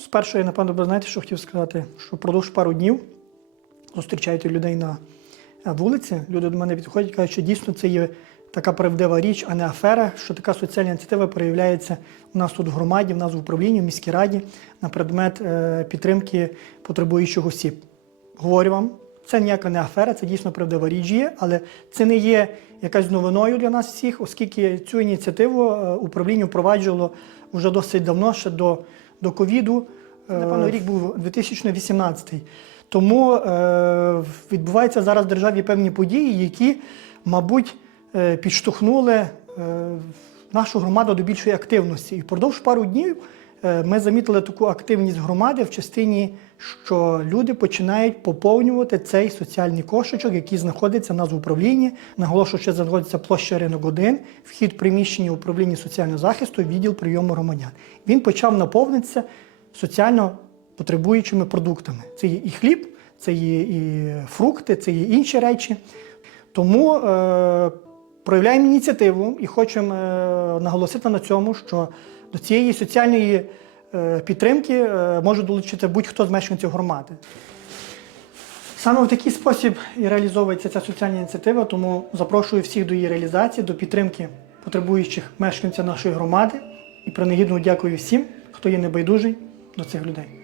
спершу я, напевно, ви знаєте, що хотів сказати, що впродовж пару днів зустрічаєте людей на вулиці. Люди до мене підходять і кажуть, що дійсно це є така правдива річ, а не афера, що така соціальна ініціатива проявляється у нас тут в громаді, в нас в управлінні, в міській раді на предмет е, підтримки потребуючих осіб. Говорю вам, це ніяка не афера, це дійсно правдива річ є, але це не є якась новиною для нас всіх, оскільки цю ініціативу е, управління впроваджувало вже досить давно, ще до, до ковіду. Е, Напевно, рік був 2018. Тому е, відбуваються зараз в державі певні події, які, мабуть, е, підштовхнули нашу громаду до більшої активності. І впродовж пару днів ми замітили таку активність громади в частині, що люди починають поповнювати цей соціальний кошечок, який знаходиться у нас в управлінні. Наголошую, що знаходиться площа ринок 1, вхід приміщення управління соціального захисту, відділ прийому громадян. Він почав наповнитися соціально потребуючими продуктами. Це є і хліб, це є і фрукти, це є інші речі. Тому е, проявляємо ініціативу і хочемо е, наголосити на цьому, що до цієї соціальної е, підтримки е, може долучитися будь-хто з мешканців громади. Саме в такий спосіб і реалізовується ця соціальна ініціатива, тому запрошую всіх до її реалізації, до підтримки потребуючих мешканців нашої громади і принагідно дякую всім, хто є небайдужий до цих людей.